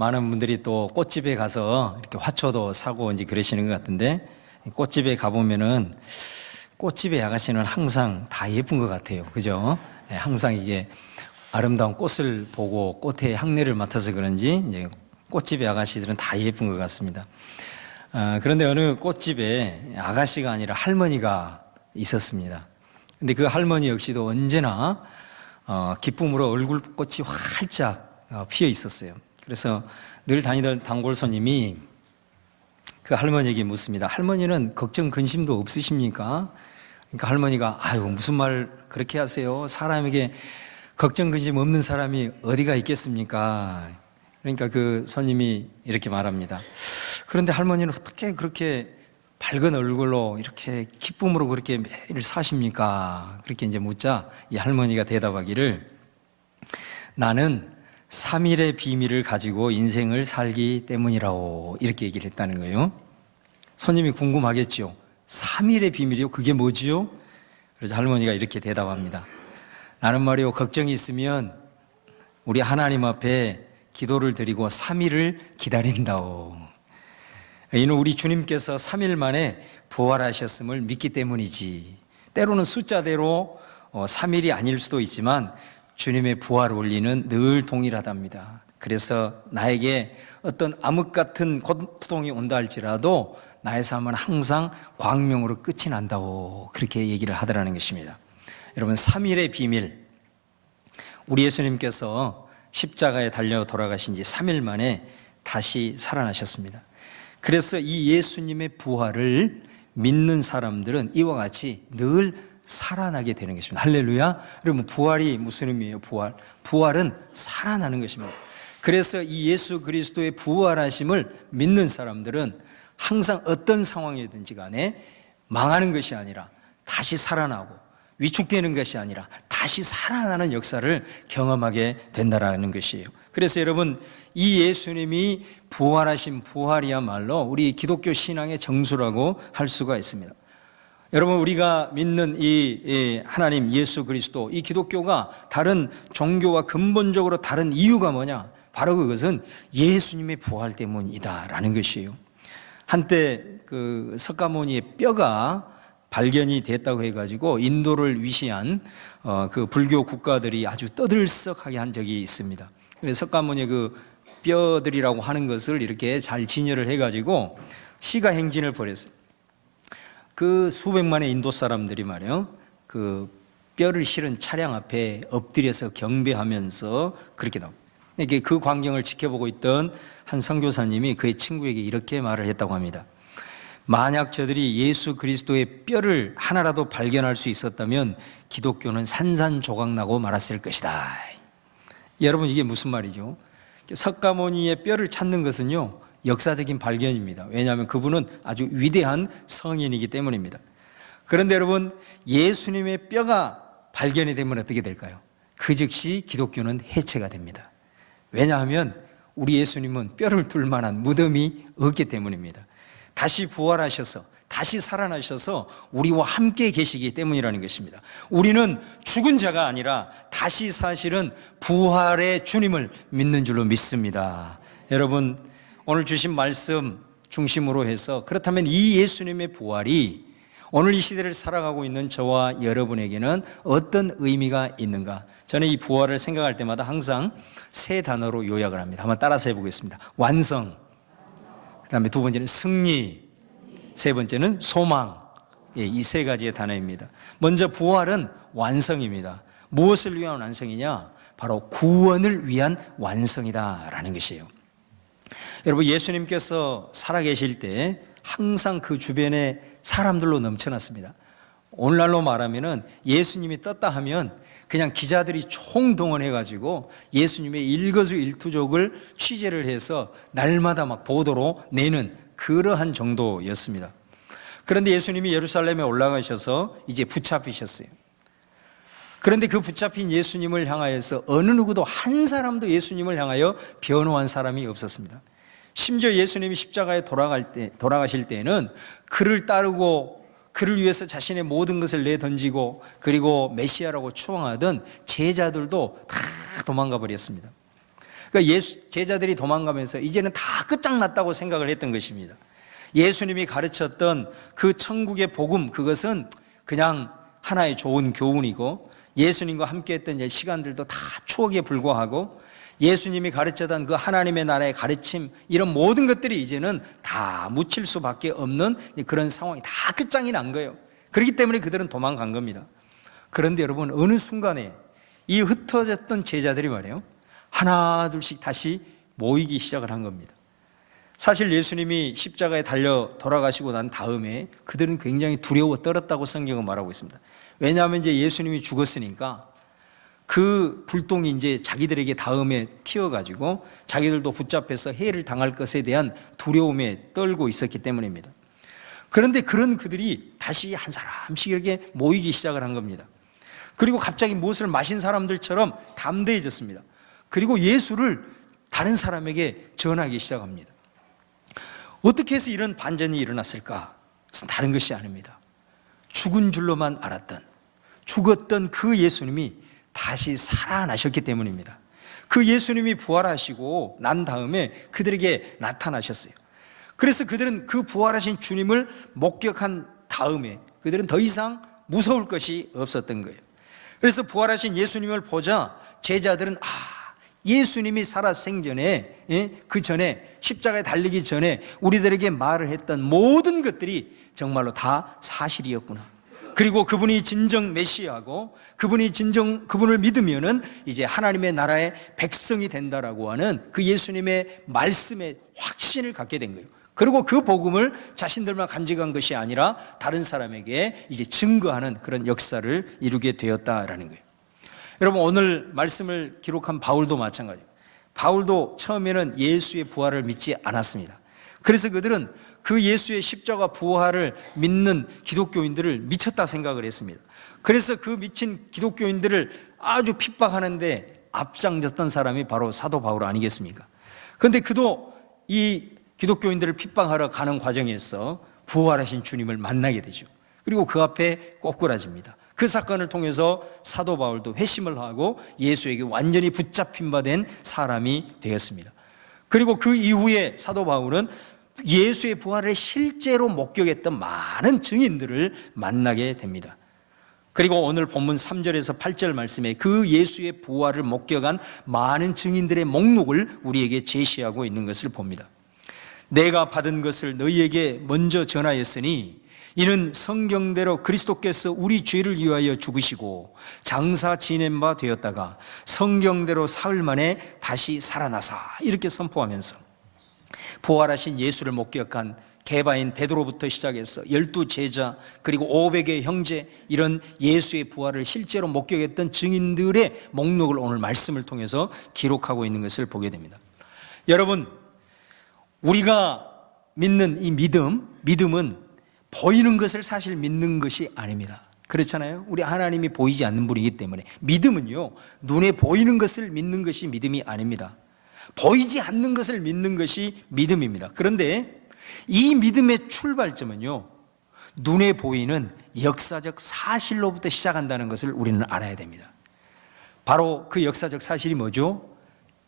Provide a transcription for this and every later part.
많은 분들이 또 꽃집에 가서 이렇게 화초도 사고 이제 그러시는 것 같은데, 꽃집에 가보면은 꽃집의 아가씨는 항상 다 예쁜 것 같아요. 그죠? 항상 이게 아름다운 꽃을 보고 꽃의 향내를 맡아서 그런지 이제 꽃집의 아가씨들은 다 예쁜 것 같습니다. 그런데 어느 꽃집에 아가씨가 아니라 할머니가 있었습니다. 근데 그 할머니 역시도 언제나 기쁨으로 얼굴꽃이 활짝 피어 있었어요. 그래서 늘 다니던 단골 손님이 그 할머니에게 묻습니다. 할머니는 걱정 근심도 없으십니까? 그러니까 할머니가 아유 무슨 말 그렇게 하세요? 사람에게 걱정 근심 없는 사람이 어디가 있겠습니까? 그러니까 그 손님이 이렇게 말합니다. 그런데 할머니는 어떻게 그렇게 밝은 얼굴로 이렇게 기쁨으로 그렇게 매일 사십니까? 그렇게 이제 묻자 이 할머니가 대답하기를 나는 3일의 비밀을 가지고 인생을 살기 때문이라고 이렇게 얘기를 했다는 거예요. 손님이 궁금하겠죠. 3일의 비밀이요? 그게 뭐지요? 그래서 할머니가 이렇게 대답합니다. 나는 말이요 걱정이 있으면 우리 하나님 앞에 기도를 드리고 3일을 기다린다오. 이는 우리 주님께서 3일 만에 부활하셨음을 믿기 때문이지. 때로는 숫자대로 3일이 아닐 수도 있지만 주님의 부활 원리는 늘 동일하답니다. 그래서 나에게 어떤 암흑 같은 고통이 온다 할지라도 나의 삶은 항상 광명으로 끝이 난다고 그렇게 얘기를 하더라는 것입니다. 여러분 3일의 비밀, 우리 예수님께서 십자가에 달려 돌아가신 지 3일 만에 다시 살아나셨습니다. 그래서 이 예수님의 부활을 믿는 사람들은 이와 같이 늘 살아나게 되는 것입니다. 할렐루야. 여러분 부활이 무슨 의미예요? 부활은 살아나는 것입니다. 그래서 이 예수 그리스도의 부활하심을 믿는 사람들은 항상 어떤 상황이든지 간에 망하는 것이 아니라 다시 살아나고 위축되는 것이 아니라 다시 살아나는 역사를 경험하게 된다는 것이에요. 그래서 여러분 이 예수님이 부활하신 부활이야말로 우리 기독교 신앙의 정수라고 할 수가 있습니다. 여러분 우리가 믿는 이 하나님 예수 그리스도, 이 기독교가 다른 종교와 근본적으로 다른 이유가 뭐냐? 바로 그것은 예수님의 부활 때문이다라는 것이에요. 한때 그 석가모니의 뼈가 발견이 됐다고 해가지고 인도를 위시한 그 불교 국가들이 아주 떠들썩하게 한 적이 있습니다. 그래서 석가모니의 그 뼈들이라고 하는 것을 이렇게 잘 진열을 해가지고 시가 행진을 벌였어요. 그 수백만의 인도 사람들이 말이요, 그 뼈를 실은 차량 앞에 엎드려서 경배하면서 그렇게 나옵니다. 그 광경을 지켜보고 있던 한 선교사님이 그의 친구에게 이렇게 말을 했다고 합니다. 만약 저들이 예수 그리스도의 뼈를 하나라도 발견할 수 있었다면 기독교는 산산조각나고 말았을 것이다. 여러분 이게 무슨 말이죠? 석가모니의 뼈를 찾는 것은요 역사적인 발견입니다. 왜냐하면 그분은 아주 위대한 성인이기 때문입니다. 그런데 여러분 예수님의 뼈가 발견이 되면 어떻게 될까요? 그 즉시 기독교는 해체가 됩니다. 왜냐하면 우리 예수님은 뼈를 둘 만한 무덤이 없기 때문입니다. 다시 부활하셔서 다시 살아나셔서 우리와 함께 계시기 때문이라는 것입니다. 우리는 죽은 자가 아니라 다시 사실은 부활의 주님을 믿는 줄로 믿습니다. 여러분 오늘 주신 말씀 중심으로 해서 그렇다면 이 예수님의 부활이 오늘 이 시대를 살아가고 있는 저와 여러분에게는 어떤 의미가 있는가? 저는 이 부활을 생각할 때마다 항상 세 단어로 요약을 합니다. 한번 따라서 해보겠습니다. 완성, 그 다음에 두 번째는 승리, 세 번째는 소망. 이 세 가지의 단어입니다. 먼저 부활은 완성입니다. 무엇을 위한 완성이냐? 바로 구원을 위한 완성이다라는 것이에요. 여러분 예수님께서 살아계실 때 항상 그 주변에 사람들로 넘쳐났습니다. 오늘날로 말하면은 예수님이 떴다 하면 그냥 기자들이 총동원해가지고 예수님의 일거수일투족을 취재를 해서 날마다 막 보도로 내는 그러한 정도였습니다. 그런데 예수님이 예루살렘에 올라가셔서 이제 붙잡히셨어요. 그런데 그 붙잡힌 예수님을 향하여서 어느 누구도 한 사람도 예수님을 향하여 변호한 사람이 없었습니다. 심지어 예수님이 십자가에 돌아가실 때에는 그를 따르고 그를 위해서 자신의 모든 것을 내던지고 그리고 메시아라고 추앙하던 제자들도 다 도망가 버렸습니다. 그러니까 제자들이 도망가면서 이제는 다 끝장났다고 생각을 했던 것입니다. 예수님이 가르쳤던 그 천국의 복음, 그것은 그냥 하나의 좋은 교훈이고, 예수님과 함께 했던 시간들도 다 추억에 불과하고, 예수님이 가르쳤던 그 하나님의 나라의 가르침, 이런 모든 것들이 이제는 다 묻힐 수밖에 없는 그런 상황이 다 끝장이 난 거예요. 그렇기 때문에 그들은 도망간 겁니다. 그런데 여러분, 어느 순간에 이 흩어졌던 제자들이 말이에요, 하나 둘씩 다시 모이기 시작을 한 겁니다. 사실 예수님이 십자가에 달려 돌아가시고 난 다음에 그들은 굉장히 두려워 떨었다고 성경은 말하고 있습니다. 왜냐하면 이제 예수님이 죽었으니까 그 불똥이 이제 자기들에게 다음에 튀어가지고 자기들도 붙잡혀서 해를 당할 것에 대한 두려움에 떨고 있었기 때문입니다. 그런데 그런 그들이 다시 한 사람씩 이렇게 모이기 시작을 한 겁니다. 그리고 갑자기 무엇을 마신 사람들처럼 담대해졌습니다. 그리고 예수를 다른 사람에게 전하기 시작합니다. 어떻게 해서 이런 반전이 일어났을까? 다른 것이 아닙니다. 죽은 줄로만 알았던, 죽었던 그 예수님이 다시 살아나셨기 때문입니다. 그 예수님이 부활하시고 난 다음에 그들에게 나타나셨어요. 그래서 그들은 그 부활하신 주님을 목격한 다음에 그들은 더 이상 무서울 것이 없었던 거예요. 그래서 부활하신 예수님을 보자 제자들은 예수님이 살아 생전에, 그 전에 십자가에 달리기 전에 우리들에게 말을 했던 모든 것들이 정말로 다 사실이었구나. 그리고 그분이 진정 메시아고 그분을 믿으면은 이제 하나님의 나라의 백성이 된다라고 하는 그 예수님의 말씀에 확신을 갖게 된 거예요. 그리고 그 복음을 자신들만 간직한 것이 아니라 다른 사람에게 이제 증거하는 그런 역사를 이루게 되었다라는 거예요. 여러분, 오늘 말씀을 기록한 바울도 마찬가지예요. 바울도 처음에는 예수의 부활을 믿지 않았습니다. 그래서 그들은 그 예수의 십자가 부활을 믿는 기독교인들을 미쳤다 생각을 했습니다. 그래서 그 미친 기독교인들을 아주 핍박하는데 앞장섰던 사람이 바로 사도 바울 아니겠습니까? 그런데 그도 이 기독교인들을 핍박하러 가는 과정에서 부활하신 주님을 만나게 되죠. 그리고 그 앞에 꼬꾸라집니다. 그 사건을 통해서 사도 바울도 회심을 하고 예수에게 완전히 붙잡힌 바 된 사람이 되었습니다. 그리고 그 이후에 사도 바울은 예수의 부활을 실제로 목격했던 많은 증인들을 만나게 됩니다. 그리고 오늘 본문 3절에서 8절 말씀에 그 예수의 부활을 목격한 많은 증인들의 목록을 우리에게 제시하고 있는 것을 봅니다. 내가 받은 것을 너희에게 먼저 전하였으니 이는 성경대로 그리스도께서 우리 죄를 위하여 죽으시고 장사 지낸 바 되었다가 성경대로 사흘 만에 다시 살아나사, 이렇게 선포하면서 부활하신 예수를 목격한 게바인 베드로부터 시작해서 12제자 그리고 500의 형제, 이런 예수의 부활을 실제로 목격했던 증인들의 목록을 오늘 말씀을 통해서 기록하고 있는 것을 보게 됩니다. 여러분, 우리가 믿는 이 믿음은 보이는 것을 사실 믿는 것이 아닙니다. 그렇잖아요. 우리 하나님이 보이지 않는 분이기 때문에 믿음은요, 눈에 보이는 것을 믿는 것이 믿음이 아닙니다. 보이지 않는 것을 믿는 것이 믿음입니다. 그런데 이 믿음의 출발점은요, 눈에 보이는 역사적 사실로부터 시작한다는 것을 우리는 알아야 됩니다. 바로 그 역사적 사실이 뭐죠?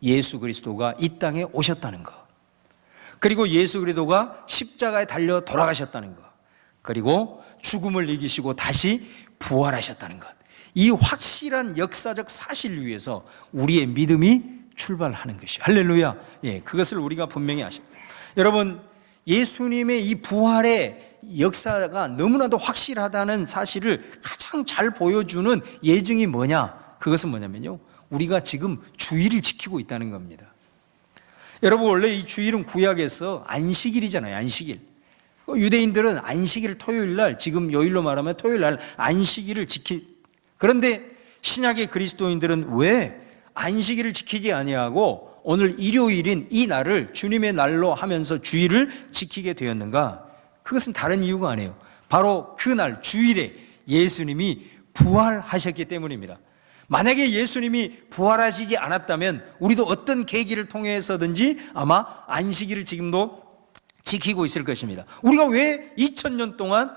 예수 그리스도가 이 땅에 오셨다는 것, 그리고 예수 그리스도가 십자가에 달려 돌아가셨다는 것, 그리고 죽음을 이기시고 다시 부활하셨다는 것, 이 확실한 역사적 사실을 위해서 우리의 믿음이 출발하는 것이에요. 할렐루야. 그것을 우리가 분명히 아십니다. 여러분, 예수님의 이 부활의 역사가 너무나도 확실하다는 사실을 가장 잘 보여주는 예증이 뭐냐? 그것은 뭐냐면요, 우리가 지금 주일을 지키고 있다는 겁니다. 여러분, 원래 이 주일은 구약에서 안식일이잖아요. 안식일. 유대인들은 안식일 토요일 날, 지금 요일로 말하면 토요일 날 안식일을 그런데 신약의 그리스도인들은 왜 안식일을 지키지 아니하고 오늘 일요일인 이 날을 주님의 날로 하면서 주일을 지키게 되었는가? 그것은 다른 이유가 아니에요. 바로 그날 주일에 예수님이 부활하셨기 때문입니다. 만약에 예수님이 부활하시지 않았다면 우리도 어떤 계기를 통해서든지 아마 안식일을 지금도 지키고 있을 것입니다. 우리가 왜 2000년 동안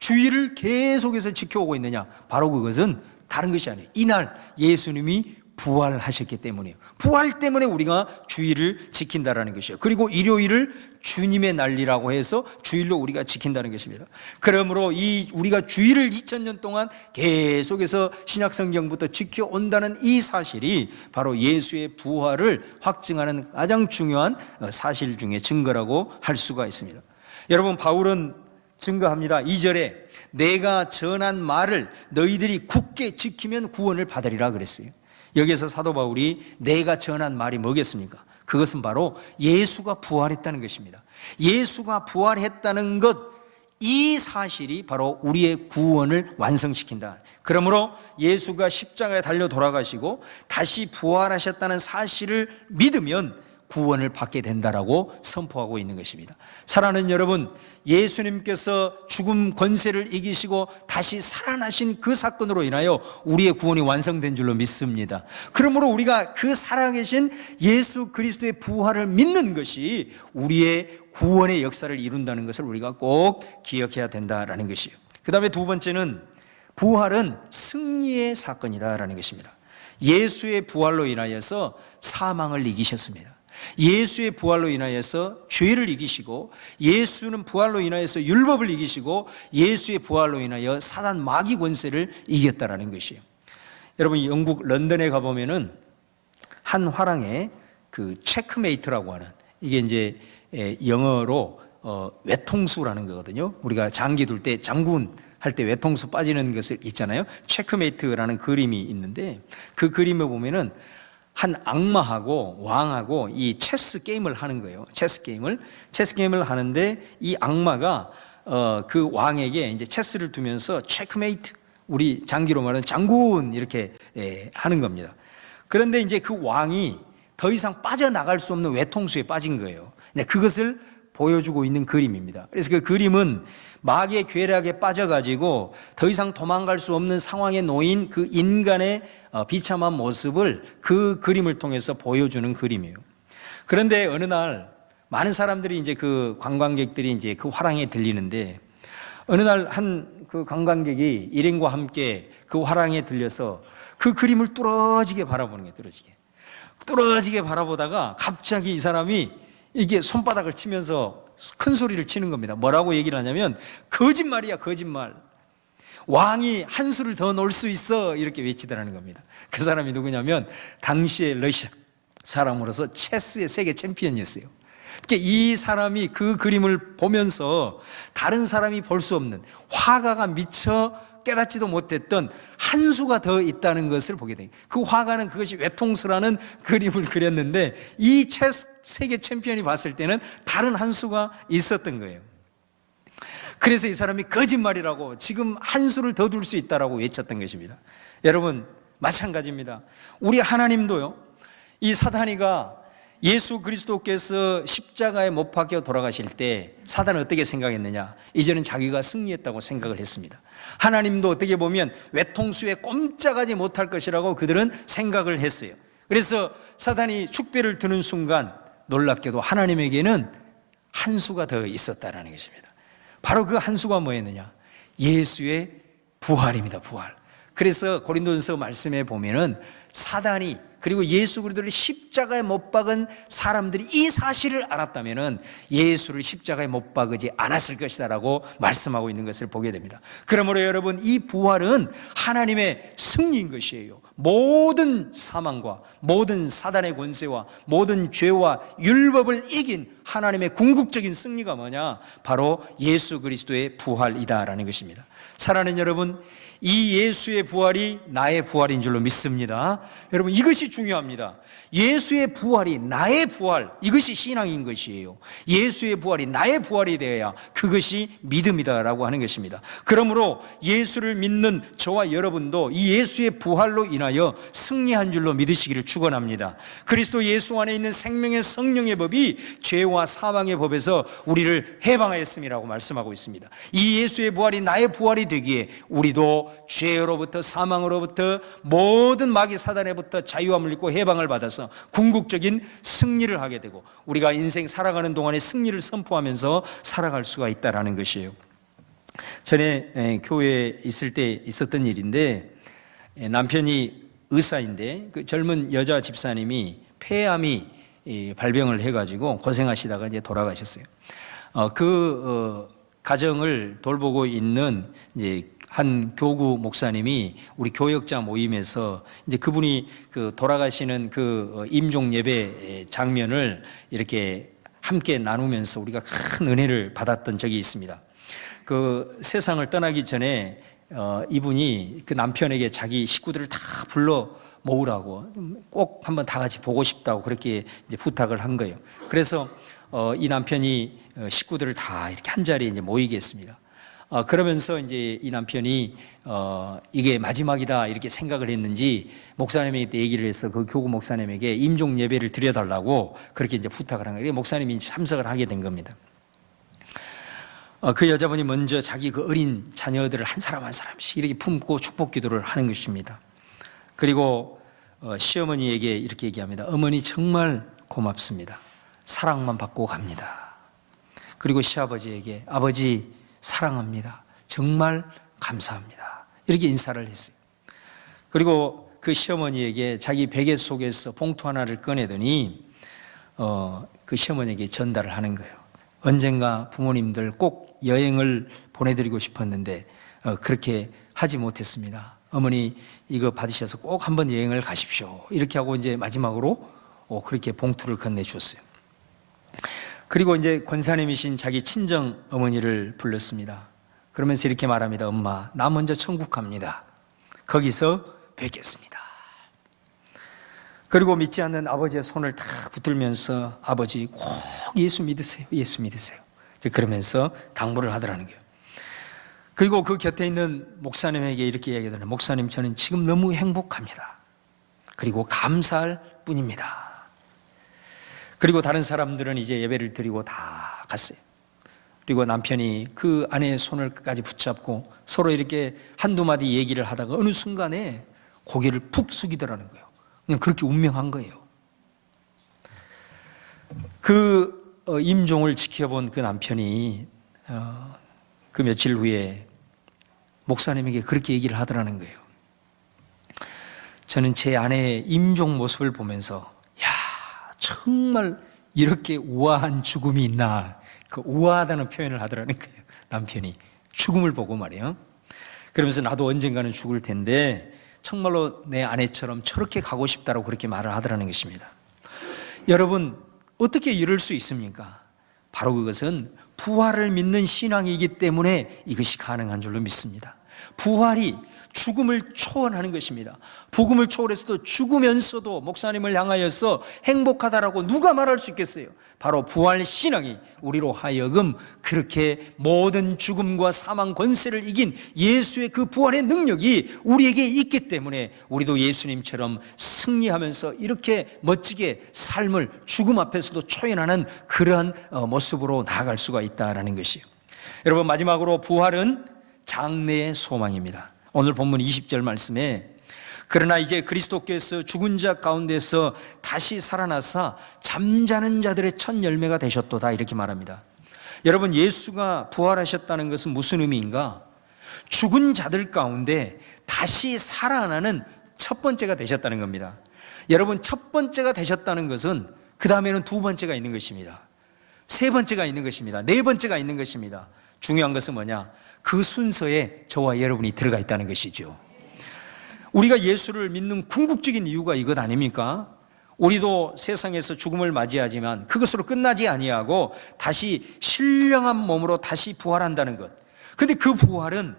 주일을 계속해서 지켜오고 있느냐? 바로 그것은 다른 것이 아니에요. 이날 예수님이 부활하셨기 때문이에요. 부활 때문에 우리가 주일을 지킨다라는 것이에요. 그리고 일요일을 주님의 날이라고 해서 주일로 우리가 지킨다는 것입니다. 그러므로 우리가 주일을 2000년 동안 계속해서 신약성경부터 지켜온다는 이 사실이 바로 예수의 부활을 확증하는 가장 중요한 사실 중에 증거라고 할 수가 있습니다. 여러분, 바울은 증거합니다. 2절에 내가 전한 말을 너희들이 굳게 지키면 구원을 받으리라 그랬어요. 여기에서 사도 바울이 내가 전한 말이 뭐겠습니까? 그것은 바로 예수가 부활했다는 것입니다. 예수가 부활했다는 것, 이 사실이 바로 우리의 구원을 완성시킨다. 그러므로 예수가 십자가에 달려 돌아가시고 다시 부활하셨다는 사실을 믿으면 구원을 받게 된다라고 선포하고 있는 것입니다. 사랑하는 여러분, 예수님께서 죽음 권세를 이기시고 다시 살아나신 그 사건으로 인하여 우리의 구원이 완성된 줄로 믿습니다. 그러므로 우리가 그 살아계신 예수 그리스도의 부활을 믿는 것이 우리의 구원의 역사를 이룬다는 것을 우리가 꼭 기억해야 된다라는 것이에요. 그 다음에 두 번째는 부활은 승리의 사건이다라는 것입니다. 예수의 부활로 인하여서 사망을 이기셨습니다. 예수의 부활로 인하여서 죄를 이기시고, 예수는 부활로 인하여서 율법을 이기시고, 예수의 부활로 인하여 사단 마귀 권세를 이겼다라는 것이에요. 여러분, 영국 런던에 가보면은 한 화랑에 그 체크메이트라고 하는, 이게 이제 영어로 외통수라는 거거든요. 우리가 장기 둘 때 장군 할 때 외통수 빠지는 것을 있잖아요. 체크메이트라는 그림이 있는데, 그 그림에 보면은 한 악마하고 왕하고 이 체스 게임을 하는 거예요. 체스 게임을 하는데 이 악마가 그 왕에게 이제 체스를 두면서 체크메이트, 우리 장기로 말하는 장군 이렇게 하는 겁니다. 그런데 이제 그 왕이 더 이상 빠져나갈 수 없는 외통수에 빠진 거예요. 그것을 보여주고 있는 그림입니다. 그래서 그 그림은 마귀의 괴락에 빠져가지고 더 이상 도망갈 수 없는 상황에 놓인 그 인간의 비참한 모습을 그 그림을 통해서 보여주는 그림이에요. 그런데 어느 날 많은 사람들이 이제 그 관광객들이 이제 그 화랑에 들리는데, 어느 날 한 그 관광객이 일행과 함께 그 화랑에 들려서 그 그림을 뚫어지게 바라보는 거예요. 뚫어지게 바라보다가 갑자기 이 사람이 이게 손바닥을 치면서 큰 소리를 치는 겁니다. 뭐라고 얘기를 하냐면, 거짓말이야, 거짓말. 왕이 한 수를 더 놓을 수 있어, 이렇게 외치더라는 겁니다. 그 사람이 누구냐면 당시의 러시아 사람으로서 체스의 세계 챔피언이었어요. 그러니까 이 사람이 그 그림을 보면서 다른 사람이 볼 수 없는, 화가가 미처 깨닫지도 못했던 한 수가 더 있다는 것을 보게 돼요. 그 화가는 그것이 외통수라는 그림을 그렸는데, 이 체스 세계 챔피언이 봤을 때는 다른 한 수가 있었던 거예요. 그래서 이 사람이 거짓말이라고, 지금 한 수를 더 둘 수 있다라고 외쳤던 것입니다. 여러분, 마찬가지입니다. 우리 하나님도요, 이 사단이가 예수 그리스도께서 십자가에 못 박혀 돌아가실 때 사단은 어떻게 생각했느냐? 이제는 자기가 승리했다고 생각을 했습니다. 하나님도 어떻게 보면 외통수에 꼼짝하지 못할 것이라고 그들은 생각을 했어요. 그래서 사단이 축배를 드는 순간 놀랍게도 하나님에게는 한 수가 더 있었다는 것입니다. 바로 그 한 수가 뭐였느냐? 예수의 부활입니다. 부활. 그래서 고린도전서 말씀에 보면은 사단이, 그리고 예수 그리스도를 십자가에 못 박은 사람들이 이 사실을 알았다면은 예수를 십자가에 못 박지 않았을 것이다라고 말씀하고 있는 것을 보게 됩니다. 그러므로 여러분, 이 부활은 하나님의 승리인 것이에요. 모든 사망과 모든 사단의 권세와 모든 죄와 율법을 이긴 하나님의 궁극적인 승리가 뭐냐? 바로 예수 그리스도의 부활이다라는 것입니다. 사랑하는 여러분, 이 예수의 부활이 나의 부활인 줄로 믿습니다. 여러분, 이것이 중요합니다. 예수의 부활이 나의 부활, 이것이 신앙인 것이에요. 예수의 부활이 나의 부활이 되어야 그것이 믿음이다라고 하는 것입니다. 그러므로 예수를 믿는 저와 여러분도 이 예수의 부활로 인하여 승리한 줄로 믿으시기를 축원합니다. 그리스도 예수 안에 있는 생명의 성령의 법이 죄와 사망의 법에서 우리를 해방하였음이라고 말씀하고 있습니다. 이 예수의 부활이 나의 부활이 되기에 우리도 죄로부터 사망으로부터 모든 마귀 사단에부터 자유함을 입고 해방을 받아서 궁극적인 승리를 하게 되고 우리가 인생 살아가는 동안에 승리를 선포하면서 살아갈 수가 있다라는 것이에요. 전에 교회에 있을 때 있었던 일인데, 남편이 의사인데 그 젊은 여자 집사님이 폐암이 발병을 해가지고 고생하시다가 이제 돌아가셨어요. 가정을 돌보고 있는 이제 한 교구 목사님이 우리 교역자 모임에서 이제 그분이 그 돌아가시는 그 임종 예배 장면을 이렇게 함께 나누면서 우리가 큰 은혜를 받았던 적이 있습니다. 그 세상을 떠나기 전에 이분이 그 남편에게 자기 식구들을 다 불러 모으라고 꼭 한번 다 같이 보고 싶다고 그렇게 이제 부탁을 한 거예요. 그래서 이 남편이 식구들을 다 이렇게 한 자리에 이제 모이게 했습니다. 그러면서 이제 이 남편이 이게 마지막이다 이렇게 생각을 했는지 목사님에게 얘기를 해서 그 교구 목사님에게 임종 예배를 드려달라고 그렇게 이제 부탁을 한 거예요. 목사님이 참석을 하게 된 겁니다. 그 여자분이 먼저 자기 그 어린 자녀들을 한 사람 한 사람씩 이렇게 품고 축복 기도를 하는 것입니다. 그리고 시어머니에게 이렇게 얘기합니다. 어머니 정말 고맙습니다. 사랑만 받고 갑니다. 그리고 시아버지에게 아버지 사랑합니다. 정말 감사합니다. 이렇게 인사를 했어요. 그리고 그 시어머니에게 자기 베개 속에서 봉투 하나를 꺼내더니 그 시어머니에게 전달을 하는 거예요. 언젠가 부모님들 꼭 여행을 보내드리고 싶었는데 그렇게 하지 못했습니다. 어머니 이거 받으셔서 꼭 한번 여행을 가십시오. 이렇게 하고 이제 마지막으로 그렇게 봉투를 건네주었어요. 그리고 이제 권사님이신 자기 친정 어머니를 불렀습니다. 그러면서 이렇게 말합니다. 엄마, 나 먼저 천국 갑니다. 거기서 뵙겠습니다. 그리고 믿지 않는 아버지의 손을 딱 붙들면서 아버지 꼭 예수 믿으세요. 예수 믿으세요. 그러면서 당부를 하더라는 거예요. 그리고 그 곁에 있는 목사님에게 이렇게 얘기하더라고요. 목사님, 저는 지금 너무 행복합니다. 그리고 감사할 뿐입니다. 그리고 다른 사람들은 이제 예배를 드리고 다 갔어요. 그리고 남편이 그 아내의 손을 끝까지 붙잡고 서로 이렇게 한두 마디 얘기를 하다가 어느 순간에 고개를 푹 숙이더라는 거예요. 그냥 그렇게 운명한 거예요. 그 임종을 지켜본 그 남편이 그 며칠 후에 목사님에게 그렇게 얘기를 하더라는 거예요. 저는 제 아내의 임종 모습을 보면서 정말 이렇게 우아한 죽음이 있나, 그 우아하다는 표현을 하더라는 거예요. 남편이 죽음을 보고 말이에요. 그러면서 나도 언젠가는 죽을 텐데 정말로 내 아내처럼 저렇게 가고 싶다고 그렇게 말을 하더라는 것입니다. 여러분, 어떻게 이럴 수 있습니까? 바로 그것은 부활을 믿는 신앙이기 때문에 이것이 가능한 줄로 믿습니다. 부활이 죽음을 초월하는 것입니다. 복음을 초월해서도 죽으면서도 목사님을 향하여서 행복하다라고 누가 말할 수 있겠어요? 바로 부활 신앙이 우리로 하여금 그렇게 모든 죽음과 사망 권세를 이긴 예수의 그 부활의 능력이 우리에게 있기 때문에 우리도 예수님처럼 승리하면서 이렇게 멋지게 삶을 죽음 앞에서도 초연하는 그러한 모습으로 나아갈 수가 있다는 것이에요. 여러분, 마지막으로 부활은 장래의 소망입니다. 오늘 본문 20절 말씀에 그러나 이제 그리스도께서 죽은 자 가운데서 다시 살아나사 잠자는 자들의 첫 열매가 되셨도다 이렇게 말합니다. 여러분, 예수가 부활하셨다는 것은 무슨 의미인가? 죽은 자들 가운데 다시 살아나는 첫 번째가 되셨다는 겁니다. 여러분, 첫 번째가 되셨다는 것은 그 다음에는 두 번째가 있는 것입니다. 세 번째가 있는 것입니다. 네 번째가 있는 것입니다. 중요한 것은 뭐냐? 그 순서에 저와 여러분이 들어가 있다는 것이죠. 우리가 예수를 믿는 궁극적인 이유가 이것 아닙니까? 우리도 세상에서 죽음을 맞이하지만 그것으로 끝나지 아니하고 다시 신령한 몸으로 다시 부활한다는 것. 근데 그 부활은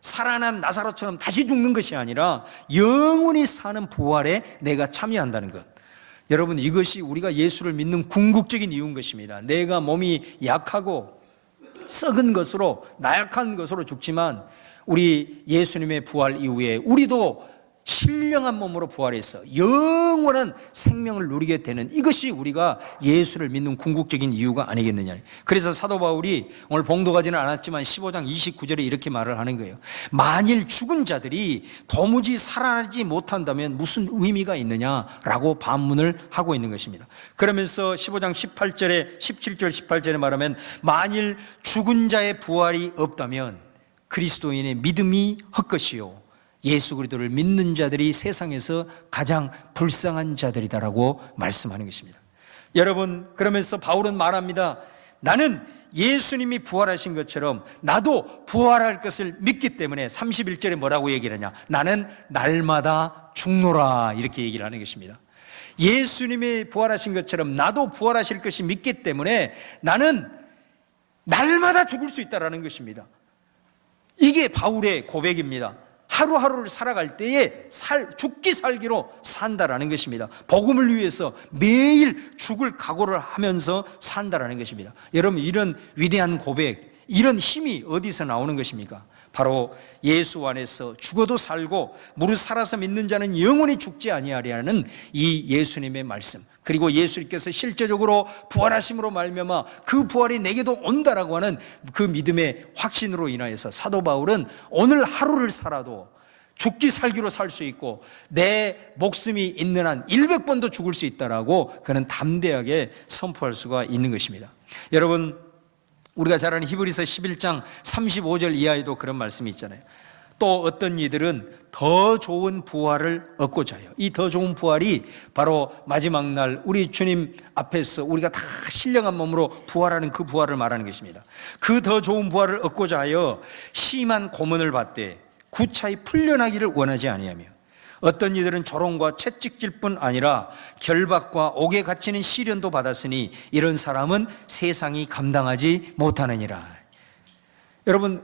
살아난 나사로처럼 다시 죽는 것이 아니라 영원히 사는 부활에 내가 참여한다는 것. 여러분, 이것이 우리가 예수를 믿는 궁극적인 이유인 것입니다. 내가 몸이 약하고 썩은 것으로, 나약한 것으로 죽지만 우리 예수님의 부활 이후에 우리도 신령한 몸으로 부활해서 영원한 생명을 누리게 되는, 이것이 우리가 예수를 믿는 궁극적인 이유가 아니겠느냐. 그래서 사도 바울이 오늘 봉독하지는 않았지만 15장 29절에 이렇게 말을 하는 거예요. 만일 죽은 자들이 도무지 살아나지 못한다면 무슨 의미가 있느냐라고 반문을 하고 있는 것입니다. 그러면서 15장 17절 18절에 말하면 만일 죽은 자의 부활이 없다면 그리스도인의 믿음이 헛것이요 예수 그리스도를 믿는 자들이 세상에서 가장 불쌍한 자들이다라고 말씀하는 것입니다. 여러분, 그러면서 바울은 말합니다. 나는 예수님이 부활하신 것처럼 나도 부활할 것을 믿기 때문에 31절에 뭐라고 얘기를 하냐, 나는 날마다 죽노라, 이렇게 얘기를 하는 것입니다. 예수님이 부활하신 것처럼 나도 부활하실 것이 믿기 때문에 나는 날마다 죽을 수 있다라는 것입니다. 이게 바울의 고백입니다. 하루하루를 살아갈 때에 죽기 살기로 산다라는 것입니다. 복음을 위해서 매일 죽을 각오를 하면서 산다라는 것입니다. 여러분, 이런 위대한 고백, 이런 힘이 어디서 나오는 것입니까? 바로 예수 안에서 죽어도 살고 무릇 살아서 믿는 자는 영원히 죽지 아니하리라는 이 예수님의 말씀, 그리고 예수님께서 실제적으로 부활하심으로 말미암아 그 부활이 내게도 온다라고 하는 그 믿음의 확신으로 인하여서 사도 바울은 오늘 하루를 살아도 죽기 살기로 살 수 있고 내 목숨이 있는 한 100번도 죽을 수 있다라고 그는 담대하게 선포할 수가 있는 것입니다. 여러분, 우리가 잘 아는 히브리서 11장 35절 이하에도 그런 말씀이 있잖아요. 또 어떤 이들은 더 좋은 부활을 얻고자 해요. 이 더 좋은 부활이 바로 마지막 날 우리 주님 앞에서 우리가 다 신령한 몸으로 부활하는 그 부활을 말하는 것입니다. 그 더 좋은 부활을 얻고자 하여 심한 고문을 받되 구차히 풀려나기를 원하지 아니하며 어떤 이들은 조롱과 채찍질 뿐 아니라 결박과 옥에 갇히는 시련도 받았으니 이런 사람은 세상이 감당하지 못하느니라. 여러분,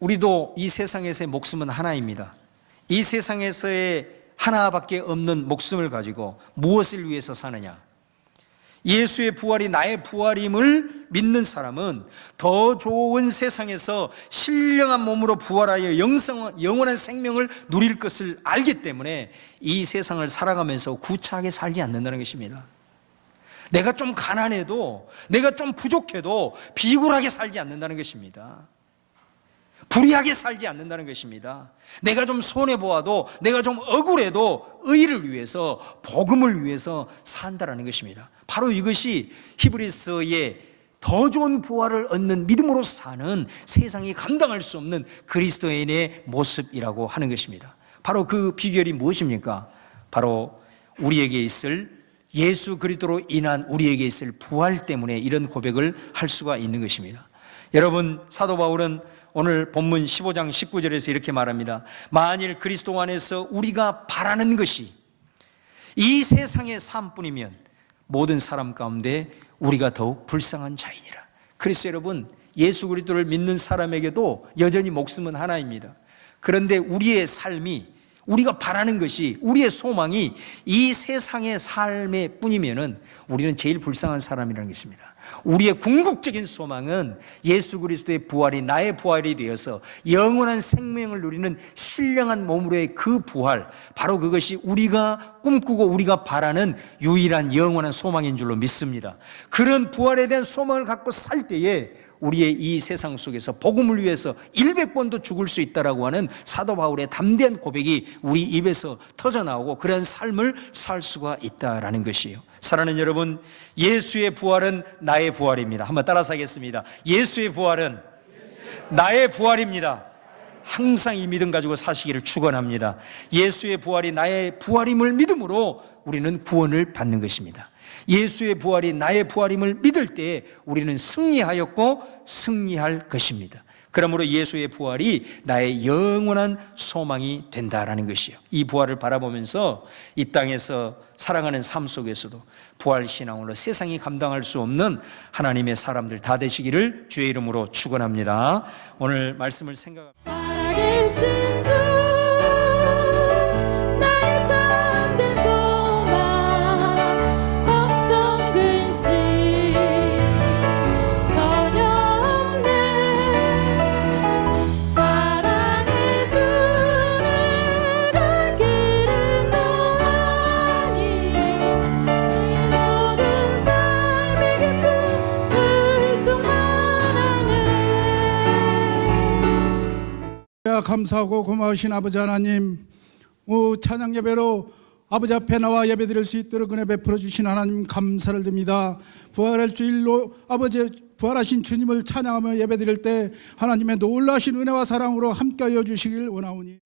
우리도 이 세상에서의 목숨은 하나입니다. 이 세상에서의 하나밖에 없는 목숨을 가지고 무엇을 위해서 사느냐? 예수의 부활이 나의 부활임을 믿는 사람은 더 좋은 세상에서 신령한 몸으로 부활하여 영원한 생명을 누릴 것을 알기 때문에 이 세상을 살아가면서 구차하게 살지 않는다는 것입니다. 내가 좀 가난해도, 내가 좀 부족해도 비굴하게 살지 않는다는 것입니다. 불의하게 살지 않는다는 것입니다. 내가 좀 손해보아도, 내가 좀 억울해도 의를 위해서, 복음을 위해서 산다라는 것입니다. 바로 이것이 히브리서의 더 좋은 부활을 얻는 믿음으로 사는 세상이 감당할 수 없는 그리스도인의 모습이라고 하는 것입니다. 바로 그 비결이 무엇입니까? 바로 우리에게 있을 예수 그리스도로 인한 우리에게 있을 부활 때문에 이런 고백을 할 수가 있는 것입니다. 여러분, 사도 바울은 오늘 본문 15장 19절에서 이렇게 말합니다. 만일 그리스도 안에서 우리가 바라는 것이 이 세상의 삶뿐이면 모든 사람 가운데 우리가 더욱 불쌍한 자이니라. 그래서 여러분, 예수 그리스도를 믿는 사람에게도 여전히 목숨은 하나입니다. 그런데 우리의 삶이, 우리가 바라는 것이, 우리의 소망이 이 세상의 삶의 뿐이면은 우리는 제일 불쌍한 사람이라는 것입니다. 우리의 궁극적인 소망은 예수 그리스도의 부활이 나의 부활이 되어서 영원한 생명을 누리는 신령한 몸으로의 그 부활, 바로 그것이 우리가 꿈꾸고 우리가 바라는 유일한 영원한 소망인 줄로 믿습니다. 그런 부활에 대한 소망을 갖고 살 때에 우리의 이 세상 속에서 복음을 위해서 100번도 죽을 수 있다라고 하는 사도 바울의 담대한 고백이 우리 입에서 터져나오고 그런 삶을 살 수가 있다라는 것이에요. 사랑하는 여러분, 예수의 부활은 나의 부활입니다. 한번 따라서 하겠습니다. 예수의 부활은 나의 부활입니다. 항상 이 믿음 가지고 사시기를 축원합니다. 예수의 부활이 나의 부활임을 믿음으로 우리는 구원을 받는 것입니다. 예수의 부활이 나의 부활임을 믿을 때에 우리는 승리하였고 승리할 것입니다. 그러므로 예수의 부활이 나의 영원한 소망이 된다라는 것이요. 이 부활을 바라보면서 이 땅에서 살아가는 삶 속에서도 부활신앙으로 세상이 감당할 수 없는 하나님의 사람들 다 되시기를 주의 이름으로 축원합니다. 오늘 말씀을 생각합니다. 감사하고 고마우신 아버지 하나님, 찬양 예배로 아버지 앞에 나와 예배드릴 수 있도록 은혜 베풀어 주신 하나님 감사를 드립니다. 부활할 주일로 아버지 부활하신 주님을 찬양하며 예배드릴 때 하나님의 놀라신 은혜와 사랑으로 함께하여 주시길 원하오니